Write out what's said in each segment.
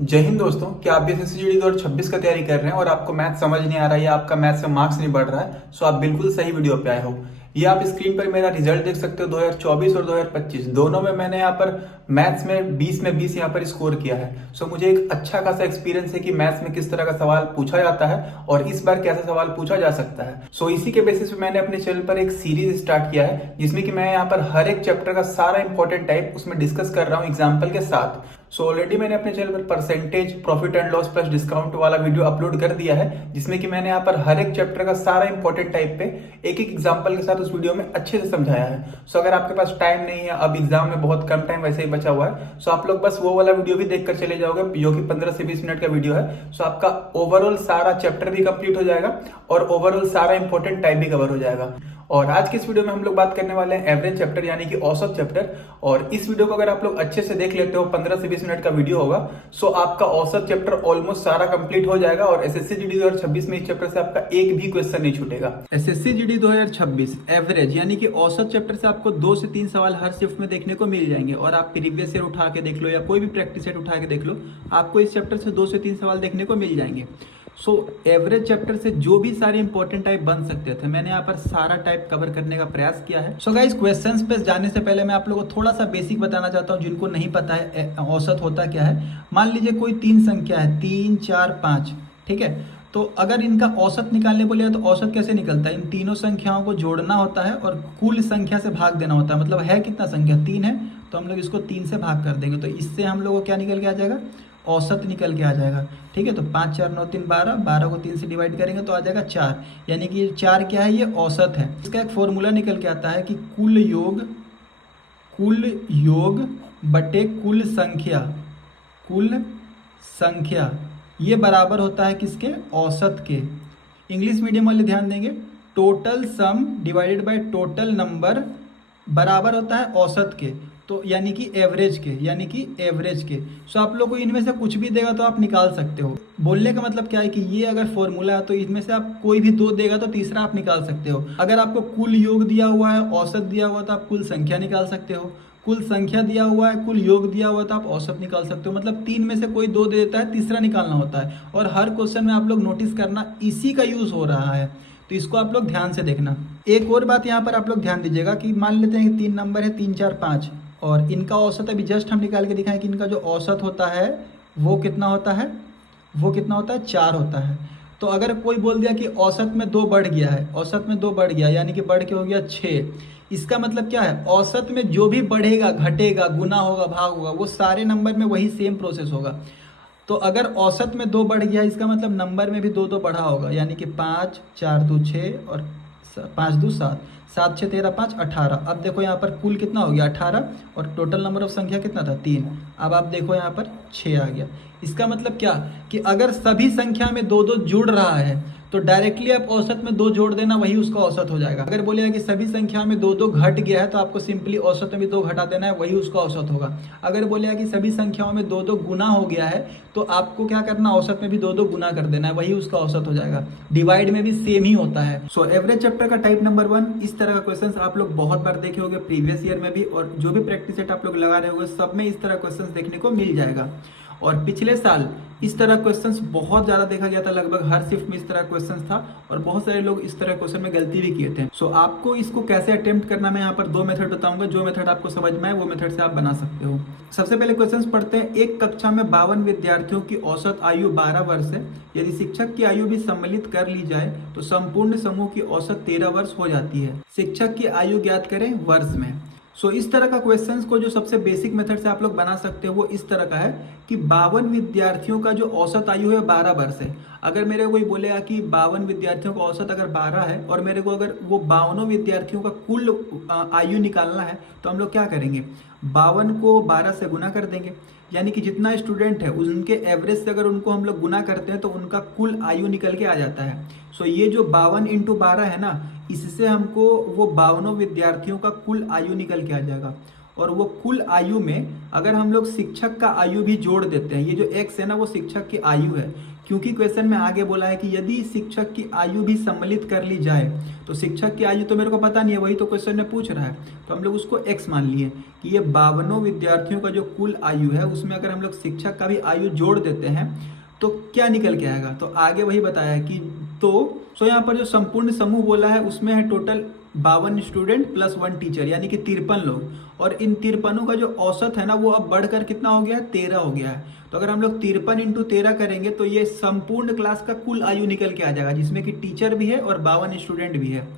जय हिंद दोस्तों। क्या आप बीएसएससी जीडी 2026 का तैयारी कर रहे हैं और आपको मैथ समझ नहीं आ रहा है या आपका मैथ से मार्क्स नहीं बढ़ रहा है, सो आप बिल्कुल सही वीडियो पे आए हो। ये आप स्क्रीन पर मेरा रिजल्ट देख सकते हो 2024 और 2025 दोनों में मैंने यहाँ पर मैथ्स में 20 में 20 यहाँ पर स्कोर किया है। सो मुझे एक अच्छा खासा एक्सपीरियंस है कि मैथ्स में किस तरह का सवाल पूछा जाता है और इस बार कैसा सवाल पूछा जा सकता है। सो इसी के बेसिस पे मैंने अपने चैनल पर एक सीरीज स्टार्ट किया है जिसमें कि मैं यहाँ पर हर एक चैप्टर का सारा इंपॉर्टेंट टाइप उसमें डिस्कस कर रहा हूँ एग्जाम्पल के साथ। सो ऑलरेडी मैंने अपने चैनल पर percentage profit and loss plus discount वाला वीडियो अपलोड कर दिया है जिसमें कि मैंने यहाँ पर हर एक चैप्टर का सारा इंपॉर्टेंट टाइप पे एक एक एग्जांपल के साथ उस वीडियो में अच्छे से समझाया है। सो अगर आपके पास टाइम नहीं है, अब एग्जाम में बहुत कम टाइम वैसे ही बचा हुआ है, सो आप लोग बस वो वाला वीडियो भी देखकर चले जाओगे जो कि 15 से 20 मिनट का वीडियो है। सो आपका ओवरऑल सारा चैप्टर भी कंप्लीट हो जाएगा और ओवरऑल सारा इंपॉर्टेंट टाइप भी कवर हो जाएगा। और आज की इस वीडियो में हम लोग बात करने वाले हैं एवरेज चैप्टर यानी कि औसत चैप्टर। और इस वीडियो को अगर आप लोग अच्छे से देख लेते हो, 15 से 20 मिनट का वीडियो होगा, सो आपका औसत चैप्टर ऑलमोस्ट सारा कंप्लीट हो जाएगा और एसएससी जीडी 2026 में इस चैप्टर से आपका एक भी क्वेश्चन नहीं छूटेगा। एसएससी जीडी 2026 एवरेज यानी कि औसत चैप्टर से आपको 2 से 3 सवाल हर शिफ्ट में देखने को मिल जाएंगे। और आप प्रीवियस ईयर उठा के देख लो या कोई भी प्रैक्टिस सेट उठा के देख लो, आपको इस चैप्टर से 2 से 3 सवाल देखने को मिल जाएंगे। सो एवरेज चैप्टर से जो भी सारे इंपॉर्टेंट टाइप बन सकते थे, मैंने यहाँ पर सारा टाइप कवर करने का प्रयास किया है। सो गाइस, क्वेश्चंस पे जाने से पहले मैं आप लोगों को थोड़ा सा बेसिक बताना चाहता हूँ जिनको नहीं पता है औसत होता क्या है। मान लीजिए कोई 3 संख्या है, 3 4 5, ठीक है। तो अगर इनका औसत निकालने बोले तो औसत कैसे निकलता है? इन तीनों संख्याओं को जोड़ना होता है और कुल संख्या से भाग देना होता है। मतलब है कितना संख्या? 3 है, तो हम लोग इसको 3 से भाग कर देंगे, तो इससे हम लोग को क्या निकल के आ जाएगा? औसत निकल के आ जाएगा। ठीक है, तो 5 4 9 3 12, 12 को 3 से डिवाइड करेंगे तो आ जाएगा 4, यानी कि 4 क्या है? ये औसत है। इसका एक फॉर्मूला निकल के आता है कि कुल योग बटे कुल संख्या ये बराबर होता है किसके? औसत के। इंग्लिश मीडियम वाले ध्यान देंगे, total sum divided by total number बराबर होता है औसत के, तो यानी कि एवरेज के। सो आप लोग को इनमें से कुछ भी देगा तो आप निकाल सकते हो। बोलने का मतलब क्या है कि ये अगर फॉर्मूला है तो इसमें से आप कोई भी 2 देगा तो तीसरा आप निकाल सकते हो। अगर आपको कुल योग दिया हुआ है, औसत दिया हुआ, तो आप कुल संख्या निकाल सकते हो। कुल संख्या दिया हुआ है, कुल योग दिया हुआ, तो आप औसत निकाल सकते हो। मतलब 3 में से कोई 2 दे देता है, तीसरा निकालना होता है। और हर क्वेश्चन में आप लोग नोटिस करना, इसी का यूज हो रहा है, तो इसको आप लोग ध्यान से देखना। एक और बात यहाँ पर आप लोग ध्यान दीजिएगा कि मान लेते हैं कि 3 नंबर है, 3 4 5, और इनका औसत अभी जस्ट हम निकाल के दिखाएं कि इनका जो औसत होता है वो कितना होता है? 4 होता है। तो अगर कोई बोल दिया कि औसत में 2 बढ़ गया है, यानी कि बढ़ के हो गया 6, इसका मतलब क्या है? औसत में जो भी बढ़ेगा, घटेगा, गुना होगा, भाग होगा, वो सारे नंबर में वही सेम प्रोसेस होगा। तो अगर औसत में 2 बढ़ गया, इसका मतलब नंबर में भी 2 बढ़ा होगा, यानी कि 5 4 2 6 और 5 2 7, 7 6 13 5 18। अब देखो यहाँ पर कुल कितना हो गया? 18, और टोटल नंबर ऑफ संख्या कितना था? 3। अब आप देखो यहाँ पर 6 आ गया। इसका मतलब क्या कि अगर सभी संख्या में 2 जुड़ रहा है तो डायरेक्टली आप औसत में 2 जोड़ देना, वही उसका औसत हो जाएगा। अगर बोलेगा कि सभी संख्या में 2 घट गया है तो आपको सिंपली औसत में भी 2 घटा देना है, वही उसका औसत होगा। अगर बोलेगा कि सभी संख्याओं में 2 गुना हो गया है तो आपको क्या करना? औसत में भी 2 गुना कर देना है, वही उसका औसत हो जाएगा। डिवाइड में भी सेम ही होता है। सो एवरेज चैप्टर का टाइप नंबर 1, इस तरह का क्वेश्चन आप लोग बहुत बार देखे होंगे प्रीवियस ईयर में भी, और जो भी प्रैक्टिस सेट आप लोग लगा रहे होंगे सब में इस तरह क्वेश्चन देखने को मिल जाएगा। और पिछले साल इस तरह क्वेश्चंस बहुत ज़्यादा देखा गया था, लगभग हर शिफ्ट में इस तरह क्वेश्चंस था और बहुत सारे लोग इस तरह क्वेश्चन में गलती भी किए थे। सो आपको इसको कैसे अटेम्प्ट करना, मैं यहाँ पर 2 मेथड बताऊंगा। जो मेथड आपको समझ में आए वो मेथड से आप बना सकते हो। सबसे पहले क्वेश्चंस पढ़ते हैं। एक कक्षा में 52 विद्यार्थियों की औसत आयु 12 वर्ष है। यदि शिक्षक की आयु भी सम्मिलित कर ली जाए तो संपूर्ण समूह की औसत 13 वर्ष हो जाती है। शिक्षक की आयु ज्ञात करें वर्ष में। सो इस तरह का क्वेश्चंस को जो सबसे बेसिक मेथड से आप लोग बना सकते हो वो इस तरह का है कि 52 विद्यार्थियों का जो औसत आयु है 12 वर्ष है। अगर मेरे को कोई बोलेगा कि 52 विद्यार्थियों का औसत अगर 12 है और मेरे को अगर वो 52 विद्यार्थियों का कुल आयु निकालना है तो हम लोग क्या करेंगे? 52 को 12 से गुना कर देंगे, यानी कि जितना स्टूडेंट है उनके एवरेज से अगर उनको हम लोग गुना करते हैं तो उनका कुल आयु निकल के आ जाता है। सो ये जो 52 × 12 है ना, इससे हमको वो 52 विद्यार्थियों का कुल आयु निकल के आ जाएगा। और वो कुल आयु में अगर हम लोग शिक्षक का आयु भी जोड़ देते हैं, ये जो x है ना वो शिक्षक की आयु है, क्योंकि क्वेश्चन में आगे बोला है कि यदि शिक्षक की आयु भी सम्मिलित कर ली जाए, तो शिक्षक की आयु तो मेरे को पता नहीं है, वही तो क्वेश्चन में पूछ रहा है, तो हम लोग उसको x मान लिए कि ये 52 विद्यार्थियों का जो कुल आयु है उसमें अगर हम लोग शिक्षक का भी आयु जोड़ देते हैं तो क्या निकल के आएगा। तो आगे वही बताया कि तो यहाँ पर जो संपूर्ण समूह बोला है उसमें है टोटल 52 स्टूडेंट प्लस 1 टीचर, यानी कि 53 लोग, और इन 53 का जो औसत है ना वो अब बढ़कर कितना हो गया है, 13 हो गया है। तो अगर हम लोग 53 इंटू 13 करेंगे तो ये संपूर्ण क्लास का कुल आयु निकल के आ जाएगा, जिसमें कि टीचर भी है और 52 स्टूडेंट भी है।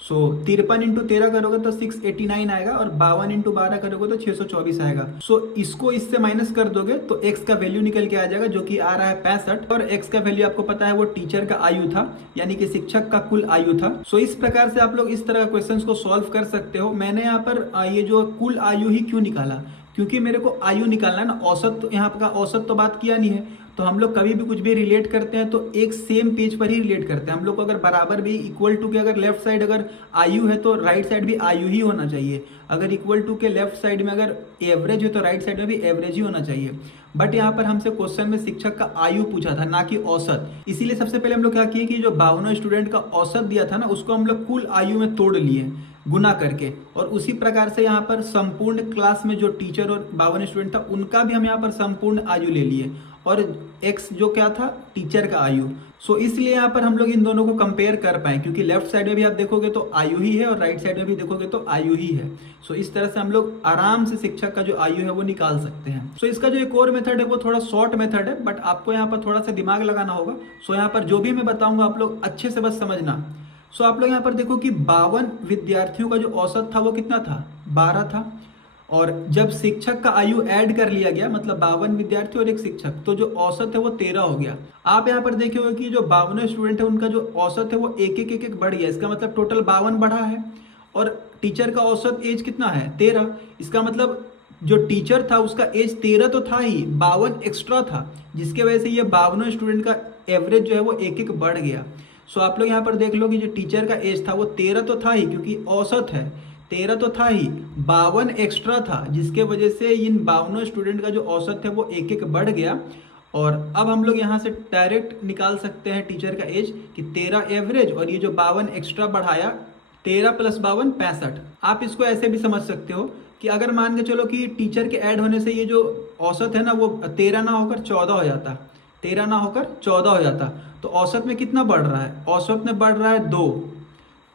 सो 53 इंटू 13 करोगे तो 689 आएगा, और 52 इंटू 12 करोगे तो 624 आएगा। सो इसको इससे माइनस कर दोगे तो x का वैल्यू निकल के आ जाएगा, जो कि आ रहा है 65, और x का वैल्यू आपको पता है वो टीचर का आयु था, यानी कि शिक्षक का कुल आयु था। सो इस प्रकार से आप लोग इस तरह क्वेश्चन को सॉल्व कर सकते हो। मैंने यहाँ पर ये जो कुल आयु ही क्यों निकाला, क्योंकि मेरे को आयु निकालना है ना, औसत तो यहाँ का औसत तो बात किया नहीं है। तो हम लोग कभी भी कुछ भी रिलेट करते हैं तो एक सेम पेज पर ही रिलेट करते हैं। हम लोग को अगर बराबर भी इक्वल टू के अगर लेफ्ट साइड अगर आयु है तो राइट साइड भी आयु ही होना चाहिए। अगर इक्वल टू के लेफ्ट साइड में अगर एवरेज है तो राइट साइड में भी एवरेज ही होना चाहिए। बट यहाँ पर हमसे क्वेश्चन में शिक्षक का आयु पूछा था, ना कि औसत। इसीलिए सबसे पहले हम लोग क्या किए कि जो 52 स्टूडेंट का औसत दिया था ना उसको हम लोग कुल आयु में तोड़ लिए गुना करके, और उसी प्रकार से यहाँ पर संपूर्ण क्लास में जो टीचर और 52 स्टूडेंट था उनका भी हम यहाँ पर संपूर्ण आयु ले लिए, और x जो क्या था, टीचर का आयु। सो इसलिए यहाँ पर हम लोग इन दोनों को कंपेयर कर पाए, क्योंकि लेफ्ट साइड में भी आप देखोगे तो आयु ही है और राइट साइड में भी देखोगे तो आयु ही है। सो इस तरह से हम लोग आराम से शिक्षक का जो आयु है वो निकाल सकते हैं। सो इसका जो एक और मेथड है वो थोड़ा शॉर्ट मेथड है, बट आपको यहाँ पर थोड़ा सा दिमाग लगाना होगा। सो यहाँ पर जो भी मैं बताऊंगा आप लोग अच्छे से बस समझना। सो आप लोग यहाँ पर देखो कि 52 विद्यार्थियों का जो औसत था वो कितना था, 12 था, और जब शिक्षक का आयु ऐड कर लिया गया, मतलब 52 विद्यार्थी और एक शिक्षक, तो जो औसत है वो 13 हो गया। आप यहाँ पर देखे होंगे कि जो 52 स्टूडेंट है उनका जो औसत है वो एक एक बढ़ गया। इसका मतलब टोटल 52 बढ़ा है, और टीचर का औसत एज कितना है, 13। इसका मतलब जो टीचर था उसका एज 13 तो था ही, 52 एक्स्ट्रा था, जिसके वजह से ये 52 स्टूडेंट का एवरेज जो है वो एक बढ़ गया। सो आप लोग यहाँ पर देख लो कि जो टीचर का एज था वो 13 तो था ही, क्योंकि औसत है 13 तो था ही, 52 एक्स्ट्रा था, जिसके वजह से इन 52 स्टूडेंट का जो औसत है वो एक बढ़ गया। और अब हम लोग यहाँ से डायरेक्ट निकाल सकते हैं टीचर का एज कि 13 एवरेज, और ये जो 52 एक्स्ट्रा बढ़ाया, 13 प्लस 52 65। आप इसको ऐसे भी समझ सकते हो कि अगर मान के चलो कि टीचर के ऐड होने से ये जो औसत है ना वो 13 ना होकर 14 हो जाता, 13 ना होकर 14 हो जाता, तो औसत में कितना बढ़ रहा है, औसत में बढ़ रहा है 2।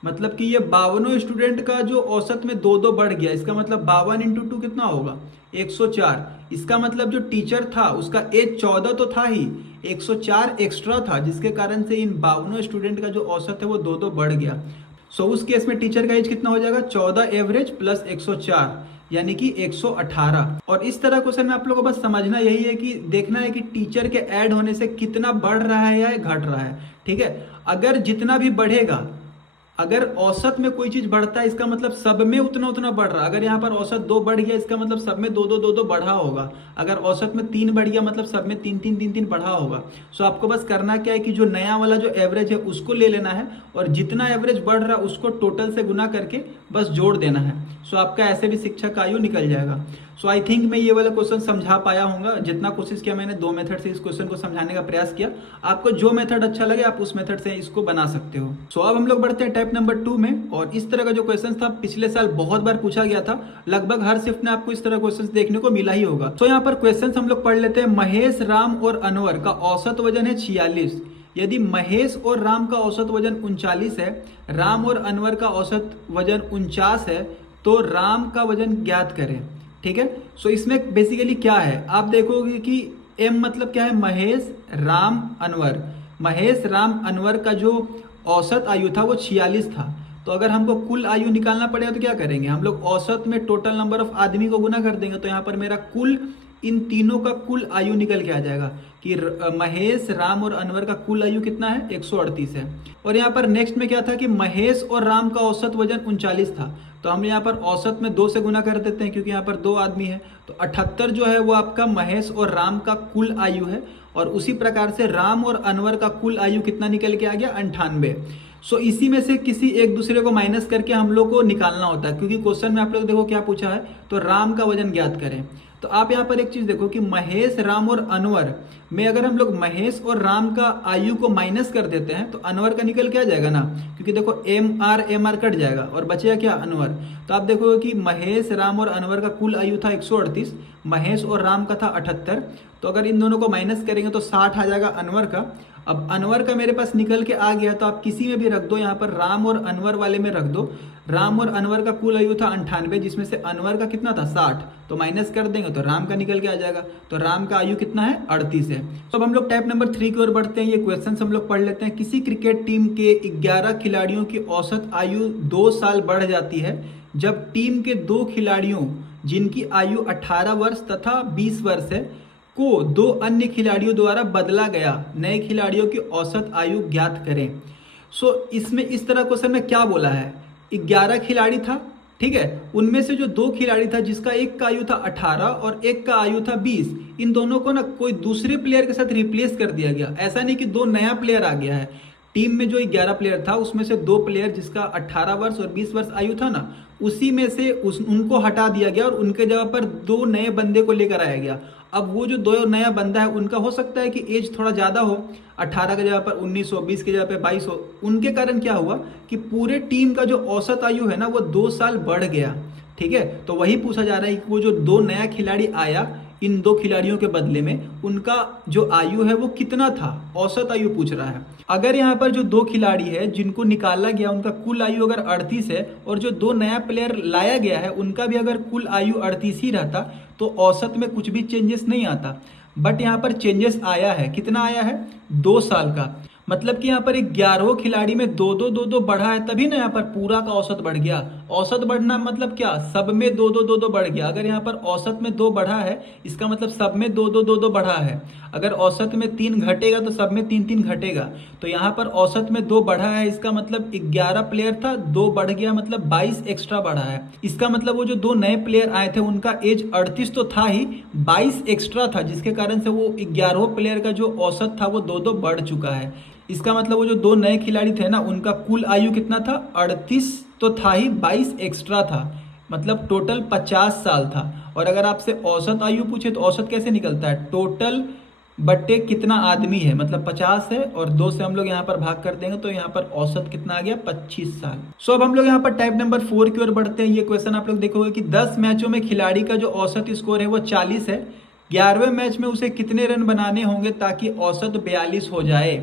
मतलब कि ये 52 स्टूडेंट का जो औसत में 2 बढ़ गया। इसका मतलब 52 इंटू 2 कितना होगा, 104। इसका मतलब जो टीचर था उसका एज 14 तो था ही, 104 एक्स्ट्रा था, जिसके कारण से इन 52 स्टूडेंट का जो औसत है वो 2 बढ़ गया। सो उस केस में टीचर का एज कितना हो जाएगा, 14 एवरेज प्लस 104, यानी कि 118। और इस तरह क्वेश्चन में आप लोगों को बस समझना यही है कि देखना है कि टीचर के ऐड होने से कितना बढ़ रहा है या घट रहा है। ठीक है, अगर जितना भी बढ़ेगा, अगर औसत में कोई चीज बढ़ता है इसका मतलब सब में उतना उतना बढ़ रहा है। अगर यहाँ पर औसत 2 बढ़ गया इसका मतलब सब में 2 बढ़ा होगा। अगर औसत में 3 बढ़ गया मतलब सब में 3 बढ़ा होगा। सो आपको बस करना क्या है कि जो नया वाला जो एवरेज है उसको ले लेना है, और जितना एवरेज बढ़ रहा है उसको टोटल से गुना करके बस जोड़ देना है। सो आपका ऐसे भी शिक्षक का आयु निकल जाएगा। सो आई थिंक मैं ये वाला क्वेश्चन समझा पाया हूँगा। जितना कोशिश किया मैंने 2 मेथड से इस क्वेश्चन को समझाने का प्रयास किया। आपको जो मेथड अच्छा लगे आप उस मेथड से इसको बना सकते हो। सो अब हम लोग बढ़ते हैं टाइप नंबर 2 में। और इस तरह का जो क्वेश्चन था पिछले साल बहुत बार पूछा गया था, लगभग हर शिफ्ट में आपको इस तरह क्वेश्चन देखने को मिला ही होगा। तो यहाँ पर क्वेश्चन हम लोग पढ़ लेते हैं। महेश, राम और अनवर का औसत वजन है 46। यदि महेश और राम का औसत वजन 39 है, राम और अनवर का औसत वजन 49 है, तो राम का वजन ज्ञात करें। ठीक है, सो इसमें बेसिकली क्या है, आप देखोगे कि एम मतलब क्या है, महेश, राम, अनवर। महेश, राम, अनवर का जो औसत आयु था वो 46 था। तो अगर हमको कुल आयु निकालना पड़ेगा तो क्या करेंगे, हम लोग औसत में टोटल नंबर ऑफ आदमी को गुना कर देंगे। तो यहाँ पर मेरा कुल, इन तीनों का कुल आयु निकल के आ जाएगा कि महेश, राम और अनवर का कुल आयु कितना है, 138 है। और यहाँ पर नेक्स्ट में क्या था कि महेश और राम का औसत वजन 39 था। तो हम यहाँ पर औसत में 2 से गुना कर देते हैं क्योंकि यहाँ पर 2 आदमी है। तो 78 जो है वो आपका महेश और राम का कुल आयु है। और उसी प्रकार से राम और अनवर का कुल आयु कितना निकल के आ गया, 98। सो इसी में से किसी एक दूसरे को माइनस करके हम लोग को निकालना होता है, क्योंकि क्वेश्चन में आप लोग देखो क्या पूछा है, तो राम का वजन ज्ञात करें। तो आप यहाँ पर एक चीज देखो कि महेश, राम और अनवर में अगर हम लोग महेश और राम का आयु को माइनस कर देते हैं तो अनवर का निकल के आ जाएगा ना, क्योंकि देखो एम आर कट जाएगा और बचेगा क्या, अनवर। तो आप देखो कि महेश, राम और अनवर का कुल आयु था 138, महेश और राम का था 78। तो अगर इन दोनों को माइनस करेंगे तो 60 आ जाएगा अनवर का। अब अनवर का मेरे पास निकल के आ गया, तो आप किसी में भी रख दो, यहाँ पर राम और अनवर वाले में रख दो। राम और अनवर का कुल आयु था 98, जिसमें से अनवर का कितना था 60, तो माइनस कर देंगे तो राम का निकल के आ जाएगा। तो राम का आयु कितना है, 38 है। तो अब हम लोग टाइप नंबर 3 की ओर बढ़ते हैं। ये क्वेश्चन हम लोग पढ़ लेते हैं। किसी क्रिकेट टीम के 11 खिलाड़ियों की औसत आयु 2 साल बढ़ जाती है जब टीम के 2 खिलाड़ियों जिनकी आयु 18 वर्ष तथा 20 वर्ष है को 2 अन्य खिलाड़ियों द्वारा बदला गया नए खिलाड़ियों की औसत आयु ज्ञात करें। सो इसमें इस तरह क्वेश्चन में क्या बोला है, 11 खिलाड़ी था, ठीक है, उनमें से जो 2 खिलाड़ी था जिसका एक का आयु था 18 और एक का आयु था 20, इन दोनों को ना कोई दूसरे प्लेयर के साथ रिप्लेस कर दिया गया। ऐसा नहीं कि 2 नया प्लेयर आ गया है। टीम में जो 11 प्लेयर था उसमें से 2 प्लेयर जिसका 18 वर्ष और 20 वर्ष आयु था ना, उसी में से उनको हटा दिया गया और उनके जगह पर 2 नए बंदे को लेकर आया गया। अब वो जो 2 नया बंदा है उनका हो सकता है कि एज थोड़ा ज़्यादा हो, 18 की जगह पर 19 हो, 20 की जगह पर 22 हो। उनके कारण क्या हुआ कि पूरे टीम का जो औसत आयु है ना वो 2 साल बढ़ गया, ठीक है। तो वही पूछा जा रहा है कि वो जो 2 नया खिलाड़ी आया, इन 2 खिलाड़ियों के बदले में उनका जो आयु है वो कितना था, औसत आयु पूछ रहा है। अगर यहाँ पर जो 2 खिलाड़ी है जिनको निकाला गया उनका कुल आयु अगर 38 है और जो 2 नया प्लेयर लाया गया है उनका भी अगर कुल आयु 38 ही रहता तो औसत में कुछ भी चेंजेस नहीं आता। बट यहाँ पर चेंजेस आया है, कितना आया है, 2 साल का। मतलब कि यहाँ पर 11 खिलाड़ी में 2-2 बढ़ा है, तभी ना यहाँ पर पूरा का औसत बढ़ गया। औसत बढ़ना मतलब क्या, सब में 2-2 बढ़ गया। अगर यहाँ पर औसत में 2 बढ़ा है इसका मतलब सब में 2-2 बढ़ा है। अगर औसत में 3 घटेगा तो सब में 3-3 घटेगा। तो यहाँ पर औसत में 2 बढ़ा है, इसका मतलब 11 प्लेयर था, 2 बढ़ गया मतलब 22 एक्स्ट्रा बढ़ा है। इसका मतलब वो जो 2 नए प्लेयर आए थे उनका एज 38 तो था ही, 22 एक्स्ट्रा था, जिसके कारण से वो 11 प्लेयर का जो औसत था वो 2-2 बढ़ चुका है। इसका मतलब वो जो 2 नए खिलाड़ी थे ना उनका कुल आयु कितना था, 38 तो था ही, 22 एक्स्ट्रा था, मतलब टोटल 50 साल था। और अगर आपसे औसत आयु पूछे तो औसत कैसे निकलता है, टोटल बट्टे कितना आदमी है, मतलब 50 है और 2 से हम लोग यहाँ पर भाग कर देंगे तो यहाँ पर औसत कितना आ गया, 25 साल। सो अब हम लोग यहाँ पर टाइप नंबर 4 की ओर बढ़ते हैं। ये क्वेश्चन आप लोग देखोगे कि 10 मैचों में खिलाड़ी का जो औसत स्कोर है वो 40 है, 11वें मैच में उसे कितने रन बनाने होंगे ताकि औसत 42 हो जाए।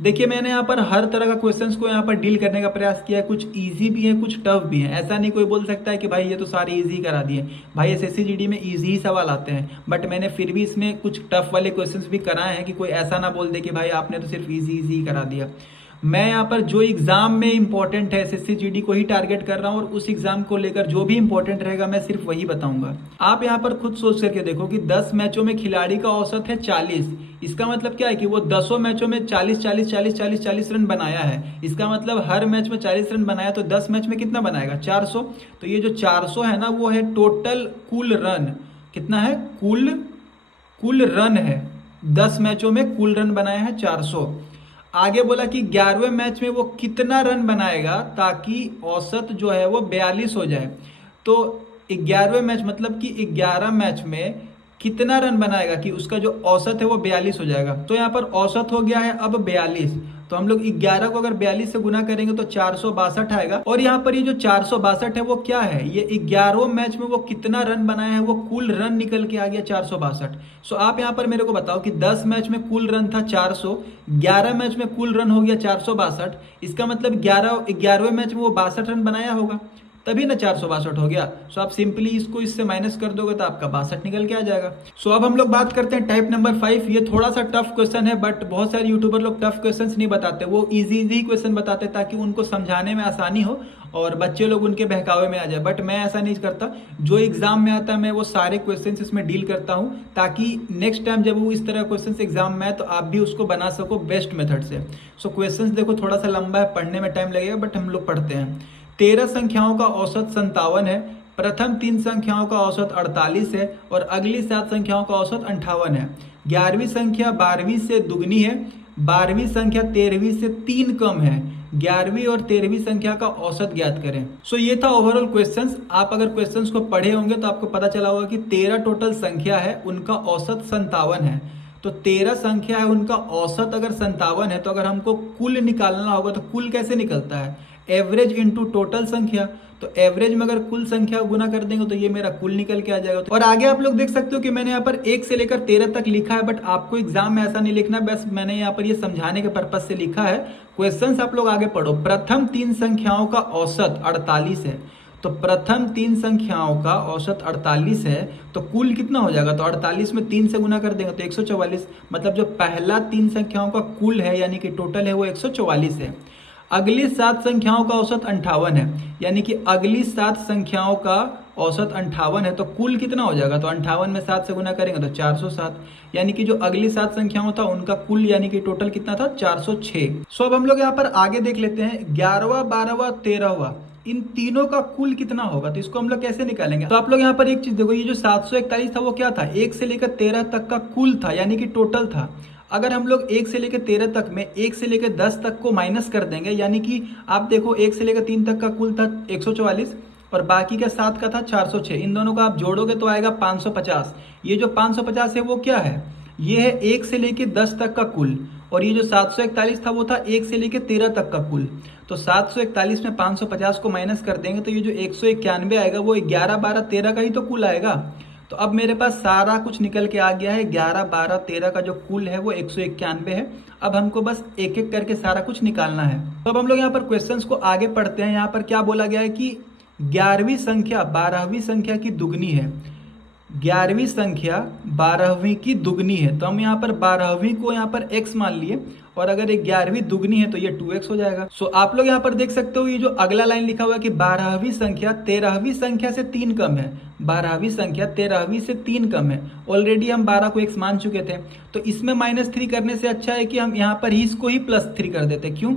देखिए मैंने यहाँ पर हर तरह का क्वेश्चंस को यहाँ पर डील करने का प्रयास किया है, कुछ इजी भी है कुछ टफ भी है। ऐसा नहीं कोई बोल सकता है कि भाई ये तो सारे इजी करा दिए, भाई एसएससी जीडी में इजी ही सवाल आते हैं, बट मैंने फिर भी इसमें कुछ टफ वाले क्वेश्चंस भी कराए हैं कि कोई ऐसा ना बोल दे कि भाई आपने तो सिर्फ इजी ही करा दिया। मैं यहाँ पर जो एग्जाम में इंपॉर्टेंट है एसएससी जीडी को ही टारगेट कर रहा हूँ और उस एग्जाम को लेकर जो भी इंपॉर्टेंट रहेगा मैं सिर्फ वही बताऊंगा। आप यहाँ पर खुद सोच करके देखो कि 10 मैचों में खिलाड़ी का औसत है 40, इसका मतलब क्या है कि वो 10 मैचों में 40 रन बनाया है। इसका मतलब हर मैच में 40 रन बनाया तो 10 मैच में कितना बनाएगा, 400। तो ये जो 400 है ना वो है टोटल कुल रन, कितना है, कुल रन है, 10 मैचों में कुल रन बनाया है 400। आगे बोला कि 11वें मैच में वो कितना रन बनाएगा ताकि औसत जो है वो 42 हो जाए। तो 11वें मैच मतलब कि 11 मैच में कितना रन बनाएगा कि उसका जो औसत है वो 42 हो जाएगा। तो यहाँ पर औसत हो गया है अब 42, तो हम लोग 11 को अगर 42 से गुना करेंगे तो 462 आएगा। और यहाँ पर ये जो 462 है वो क्या है, ये 11 मैच में वो कितना रन बनाया है, वो कुल रन निकल के आ गया 462। सो आप यहाँ पर मेरे को बताओ कि 10 मैच में कुल रन था 400, 11 मैच में कुल रन हो गया 462, इसका मतलब 11वें मैच में वो 62 रन बनाया होगा, तभी ना 462 हो गया। सो आप सिंपली इसको इससे माइनस कर दोगे तो आपका 62 निकल के आ जाएगा। सो अब हम लोग बात करते हैं टाइप नंबर 5। ये थोड़ा सा टफ क्वेश्चन है, बट बहुत सारे यूट्यूबर लोग टफ क्वेश्चंस नहीं बताते, वो इजी क्वेश्चन बताते ताकि उनको समझाने में आसानी हो और बच्चे लोग उनके बहकावे में आ जाए। बट मैं ऐसा नहीं करता, जो एग्जाम में आता है मैं वो सारे क्वेश्चन इसमें डील करता हूँ ताकि नेक्स्ट टाइम जब वो इस तरह क्वेश्चन एग्जाम में आए तो आप भी उसको बना सको बेस्ट मेथड से। सो क्वेश्चन देखो थोड़ा सा लंबा है, पढ़ने में टाइम लगेगा, बट हम लोग पढ़ते हैं। 13 संख्याओं का औसत 57 है, प्रथम 3 संख्याओं का औसत 48 है और अगली 7 संख्याओं का औसत 58 है। 11वीं संख्या 12वीं से दुगनी है, 12वीं संख्या 13वीं से 3 कम है, 11वीं और 13वीं संख्या का औसत ज्ञात करें। सो ये था ओवरऑल क्वेश्चंस। आप अगर क्वेश्चंस को पढ़े होंगे तो आपको पता चला होगा कि 13 टोटल संख्या है, उनका औसत 57 है। तो 13 संख्या है, उनका औसत अगर 57 है, तो अगर हमको कुल निकालना होगा तो कुल कैसे निकलता है? एवरेज इंटू टोटल संख्या। तो एवरेज में अगर कुल संख्या गुना कर देंगे तो ये मेरा कुल निकल के आ जाएगा। और आगे आप लोग देख सकते हो कि मैंने यहाँ पर 1 से लेकर 13 तक लिखा है, बट आपको एग्जाम में ऐसा नहीं लिखना, बस मैंने यहाँ पर ये समझाने के पर्पज से लिखा है। क्वेश्चंस आप लोग आगे पढ़ो। प्रथम 3 संख्याओं का औसत 48 है, तो प्रथम 3 संख्याओं का औसत 48 है, तो कुल कितना हो जाएगा? तो 48 में 3 से गुना कर देंगे तो 144। मतलब जो पहला 3 संख्याओं का कुल है यानी कि टोटल है वो 144 है। अगली 7 संख्याओं का औसत 58 है, यानी कि अगली 7 संख्याओं का औसत 58 है, तो कुल कितना हो जाएगा? तो 58 में 7 से गुना करेंगे तो 407, यानी कि जो अगली 7 संख्याओं था उनका कुल यानी कि टोटल कितना था? 406। सो अब हम लोग यहाँ पर आगे देख लेते हैं 11वां 12वां 13वां इन तीनों का कुल कितना होगा, तो इसको हम लोग कैसे निकालेंगे? तो आप लोग यहाँ पर एक चीज देखो, ये जो 741 था वो क्या था? 1 से लेकर 13 तक का कुल था, यानी कि टोटल था। अगर हम लोग 1 से लेकर 13 तक में 1 से लेकर 10 तक को माइनस कर देंगे, यानी कि आप देखो 1 से लेकर 3 तक का कुल था 144 और बाकी का 7 का था 406। इन दोनों को आप जोड़ोगे तो आएगा 550। ये जो 550 है वो क्या है? ये है 1 से लेकर 10 तक का कुल, और ये जो 741 था वो था 1 से लेकर 13 तक का कुल। तो 741 में 550 को माइनस कर देंगे तो ये जो 191 आएगा वो 11 12 13 का ही तो कुल आएगा। तो अब मेरे पास सारा कुछ निकल के आ गया है। 11 12 13 का जो कुल है वो 191 है। अब हमको बस एक एक करके सारा कुछ निकालना है। तो अब हम लोग यहाँ पर क्वेश्चंस को आगे पढ़ते हैं। यहाँ पर क्या बोला गया है कि 11वीं संख्या 12वीं संख्या की दुगनी है। 11वीं संख्या 12वीं की दुगनी है, तो हम यहाँ पर 12वीं को यहाँ पर x मान लिए, और अगर 11वीं दुगनी है तो ये 2x हो जाएगा। सो आप लोग यहाँ पर देख सकते हो ये जो अगला लाइन लिखा हुआ है कि 12वीं संख्या 13वीं संख्या से 3 कम है। 12वीं संख्या 13वीं से 3 कम है। ऑलरेडी हम 12 को x मान चुके थे, तो इसमें -3 करने से अच्छा है कि हम यहाँ पर ही इसको ही +3 कर देते। क्यों?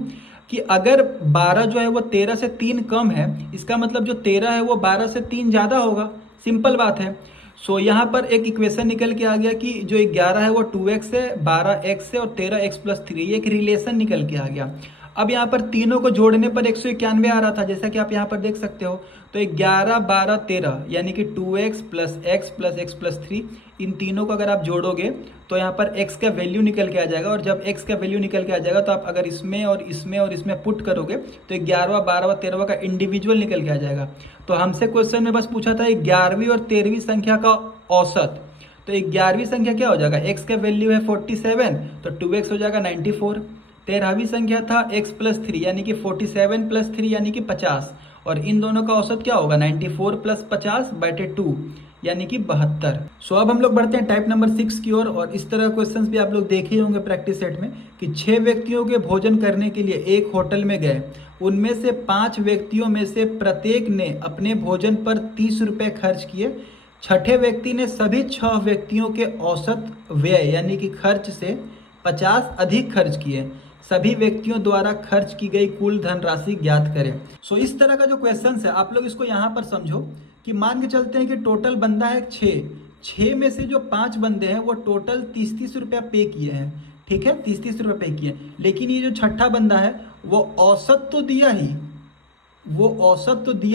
कि अगर 12 जो है वो 13 से 3 कम है, इसका मतलब जो 13 है वो 12 से 3 ज्यादा होगा। सिंपल बात है। सो यहाँ पर एक इक्वेशन निकल के आ गया कि जो 11 है वो 2x है, 12x है और 13x + 3, ये एक रिलेशन निकल के आ गया। अब यहाँ पर तीनों को जोड़ने पर 191 आ रहा था, जैसा कि आप यहाँ पर देख सकते हो। तो 11 12 13 यानी कि 2x + x + x + 3, इन तीनों को अगर आप जोड़ोगे तो यहाँ पर x का वैल्यू निकल के आ जाएगा। और जब x का वैल्यू निकल के आ जाएगा तो आप अगर इसमें और इसमें और इसमें पुट करोगे तो 11वां 12वां 13वां का इंडिविजुअल निकल के आ जाएगा। तो हमसे क्वेश्चन में बस पूछा था 11वीं और 13वीं संख्या का औसत। तो 11वीं संख्या क्या हो जाएगा? x का वैल्यू है 47, तो 2x हो जाएगा 94। 13वीं संख्या था x + 3 यानी कि 47 + 3 यानी कि 50, और इन दोनों का औसत क्या होगा? 94 + 50/2 यानी कि 72। सो अब हम लोग बढ़ते हैं टाइप नंबर 6 की ओर। और इस तरह क्वेश्चंस भी आप लोग देखे होंगे प्रैक्टिस सेट में कि 6 व्यक्तियों के भोजन करने के लिए एक होटल में गए। उनमें से 5 व्यक्तियों में से प्रत्येक ने अपने भोजन पर 30 रुपये खर्च किए। छठे व्यक्ति ने सभी 6 व्यक्तियों के औसत व्यय यानी कि खर्च से 50 अधिक खर्च किए। सभी व्यक्तियों द्वारा खर्च की गई कुल धनराशि ज्ञात करें। सो इस तरह का जो क्वेश्चन है आप लोग इसको यहाँ पर समझो कि मान के चलते हैं कि टोटल बंदा है 6 में से जो 5 बंदे हैं वो टोटल 30 रुपया पे किए हैं। ठीक है, 30 रुपये पे किए, लेकिन ये जो छठा बंदा है वो औसत तो दिया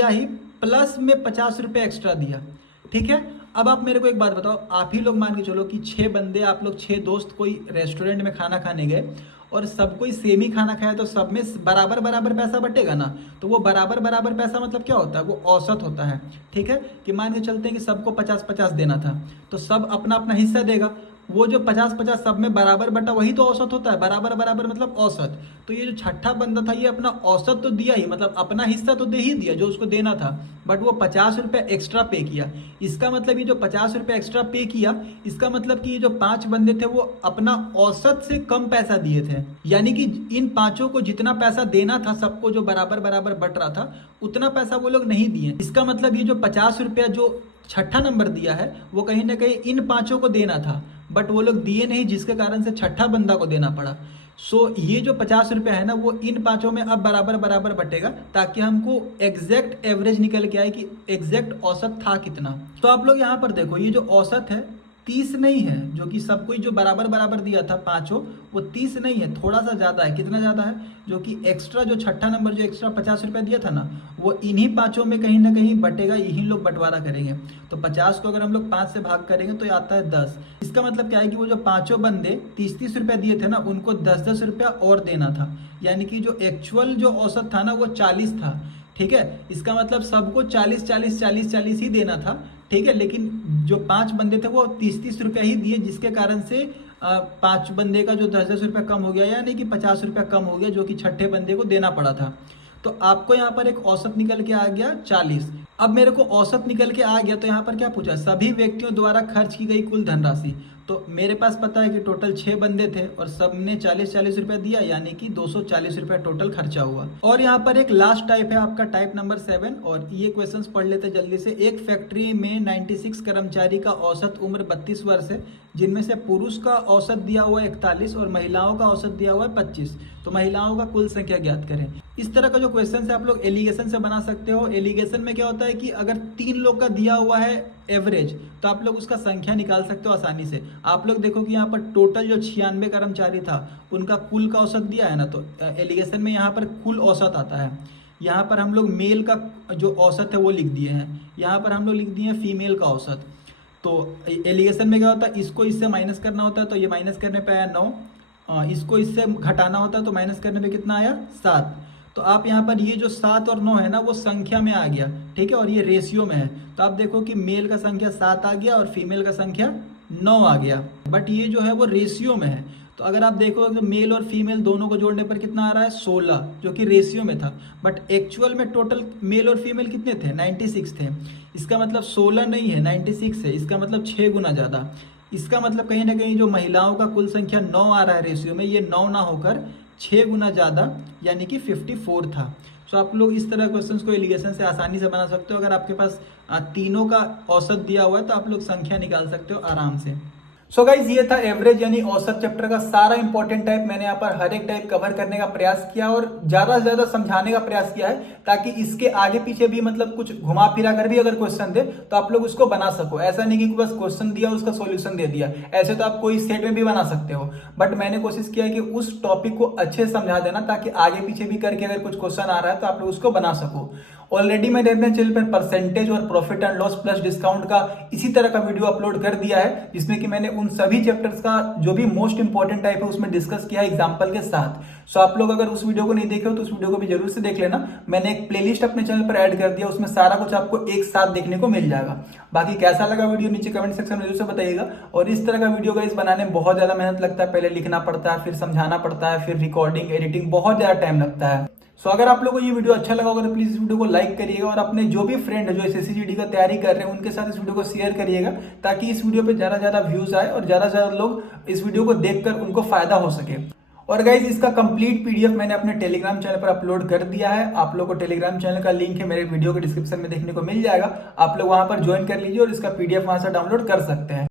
ही प्लस में 50 रुपये एक्स्ट्रा दिया। ठीक है, अब आप मेरे को एक बात बताओ, आप ही लोग मान के चलो कि 6 बंदे, आप लोग 6 दोस्त कोई रेस्टोरेंट में खाना खाने गए और सब कोई सेम ही खाना खाया, तो सब में बराबर बराबर पैसा बटेगा ना। तो वो बराबर बराबर पैसा मतलब क्या होता है? वो औसत होता है। ठीक है, कि मान के चलते हैं कि सबको 50-50 देना था, तो सब अपना अपना हिस्सा देगा। वो जो 50-50 सब में बराबर बटा वही तो औसत होता है। बराबर बराबर मतलब औसत। तो ये जो छठा बंदा था ये अपना औसत तो दिया ही, मतलब अपना हिस्सा तो दे ही दिया जो उसको देना था, बट वो 50 रुपये एक्स्ट्रा पे किया। इसका मतलब ये जो 50 रुपये एक्स्ट्रा पे किया, इसका मतलब कि ये जो 5 बंदे थे वो अपना औसत से कम पैसा दिए थे। यानी कि इन 5 को जितना पैसा देना था, सबको जो बराबर बराबर बट रहा था, उतना पैसा वो लोग नहीं दिए। इसका मतलब ये जो 50 रुपया जो छठा नंबर दिया है वो कहीं ना कहीं इन 5 को देना था, बट वो लोग दिए नहीं, जिसके कारण से छठा बंदा को देना पड़ा। सो ये जो 50 रुपया है ना वो इन 5 में अब बराबर बराबर बटेगा, ताकि हमको एग्जैक्ट एवरेज निकल के आए कि एग्जैक्ट औसत था कितना। तो आप लोग यहाँ पर देखो, ये जो औसत है 30 नहीं है, जो कि सब कोई जो बराबर बराबर दिया था पांचों, वो 30 नहीं है, थोड़ा सा ज़्यादा है। कितना ज़्यादा है? जो कि एक्स्ट्रा जो छठा नंबर जो एक्स्ट्रा 50 रुपया दिया था ना, वो इन्हीं पांचों में कहीं ना कहीं बटेगा, यही लोग बंटवारा करेंगे। तो 50 को अगर हम लोग 5 से भाग करेंगे तो ये आता है 10। इसका मतलब क्या है कि वो जो पांचों बंदे 30-30 रुपया दिए थे ना, उनको 10-10 रुपया और देना था। यानी कि जो एक्चुअल जो औसत था ना वो 40 था। ठीक है, इसका मतलब सबको 40-40-40-40 ही देना था। ठीक है, लेकिन जो 5 बंदे थे वो 30-30 रुपया ही दिए, जिसके कारण से 5 बंदे का जो 10-10 रुपया कम हो गया, यानी कि 50 रुपया कम हो गया, जो कि छठे बंदे को देना पड़ा था। तो आपको यहाँ पर एक औसत निकल के आ गया 40। अब मेरे को औसत निकल के आ गया, तो यहाँ पर क्या पूछा? सभी व्यक्तियों द्वारा खर्च की गई कुल धनराशि। तो मेरे पास पता है कि टोटल 6 बंदे थे और सबने 40-40 रुपया दिया, यानी कि 240 रुपया टोटल खर्चा हुआ। और यहाँ पर एक लास्ट टाइप है आपका टाइप नंबर 7, और ये क्वेश्चंस पढ़ लेते जल्दी से। एक फैक्ट्री में 96 कर्मचारी का औसत उम्र 32 वर्ष है, जिनमें से पुरुष का औसत दिया हुआ है 41 और महिलाओं का औसत दिया हुआ है 25। तो महिलाओं का कुल संख्या ज्ञात करें। इस तरह का जो क्वेश्चन है आप लोग एलिगेशन से बना सकते हो। एलिगेशन में क्या होता है कि अगर 3 लोग का दिया हुआ है एवरेज, तो आप लोग उसका संख्या निकाल सकते हो आसानी से। आप लोग देखो कि यहाँ पर टोटल जो 96 कर्मचारी था, उनका कुल का औसत दिया है ना, तो एलिगेशन में यहाँ पर कुल औसत आता है। यहाँ पर हम लोग मेल का जो औसत है वो लिख दिए हैं, यहाँ पर हम लोग लिख दिए हैं फीमेल का औसत। तो एलिगेशन में क्या होता है, इसको इससे माइनस करना होता है, तो ये माइनस करने पे आया 9, इसको इससे घटाना होता है तो माइनस करने पे कितना आया 7। तो आप यहाँ पर ये जो 7 और 9 है ना, वो संख्या में आ गया। ठीक है, और ये रेशियो में है, तो आप देखो कि मेल का संख्या 7 आ गया और फीमेल का संख्या 9 आ गया। बट ये जो है वो रेशियो में है, तो अगर आप देखो तो मेल और फीमेल दोनों को जोड़ने पर कितना आ रहा है 16, जो कि रेशियो में था। बट एक्चुअल में टोटल मेल और फीमेल कितने थे? 96 थे। इसका मतलब 16 नहीं है, 96 है। इसका मतलब 6 गुना ज़्यादा। इसका मतलब कहीं ना कहीं जो महिलाओं का कुल संख्या 9 आ रहा है रेशियो में, ये 9 ना होकर 6 गुना ज़्यादा, यानी कि 54 था। सो आप लोग इस तरह क्वेश्चंस को एलिगेशन से आसानी से बना सकते हो। अगर आपके पास तीनों का औसत दिया हुआ है तो आप लोग संख्या निकाल सकते हो आराम से। सो गाइज, ये था एवरेज यानी औसत चैप्टर का सारा इंपॉर्टेंट टाइप। मैंने यहाँ पर हर एक टाइप कवर करने का प्रयास किया और ज्यादा से ज्यादा समझाने का प्रयास किया है, ताकि इसके आगे पीछे भी मतलब कुछ घुमा फिरा कर भी अगर क्वेश्चन दे तो आप लोग उसको बना सको। ऐसा नहीं कि बस क्वेश्चन दिया उसका सॉल्यूशन दे दिया, ऐसे तो आप कोई स्टेट में भी बना सकते हो। बट मैंने कोशिश किया कि उस टॉपिक को अच्छे से समझा देना, ताकि आगे पीछे भी करके अगर कुछ क्वेश्चन आ रहा है तो आप लोग उसको बना सको। ऑलरेडी मैंने अपने चैनल पर परसेंटेज और profit and loss plus discount का इसी तरह का वीडियो अपलोड कर दिया है, जिसमें कि मैंने उन सभी चैप्टर्स का जो भी मोस्ट इंपॉर्टेंट टाइप है उसमें डिस्कस किया है एग्जांपल के साथ। सो आप लोग अगर उस वीडियो को नहीं देखे हो तो उस वीडियो को भी जरूर से देख लेना। मैंने एक प्लेलिस्ट अपने चैनल पर ऐड कर दिया, उसमें सारा कुछ आपको एक साथ देखने को मिल जाएगा। बाकी कैसा लगा वीडियो नीचे कमेंट सेक्शन में जरूर से बताइएगा। और इस तरह का वीडियो का इस बनाने में बहुत ज्यादा मेहनत लगता है, पहले लिखना पड़ता है, फिर समझाना पड़ता है, फिर रिकॉर्डिंग एडिटिंग, बहुत ज्यादा टाइम लगता है। सो अगर आप लोगों को ये वीडियो अच्छा लगा होगा तो प्लीज इस वीडियो को लाइक करिएगा, और अपने जो भी फ्रेंड है जो एसएससी जीडी का तैयारी कर रहे हैं उनके साथ इस वीडियो को शेयर करिएगा, ताकि इस वीडियो पे ज्यादा ज्यादा व्यूज आए और ज्यादा ज्यादा लोग इस वीडियो को देखकर उनको फायदा हो सके। और गाइज, इसका कंप्लीट पीडीएफ मैंने अपने टेलीग्राम चैनल पर अपलोड कर दिया है। आप लोग को टेलीग्राम चैनल का लिंक है मेरे वीडियो के डिस्क्रिप्शन में देखने को मिल जाएगा। आप लोग वहां पर ज्वाइन कर लीजिए और इसका पीडीएफ वहां से डाउनलोड कर सकते हैं।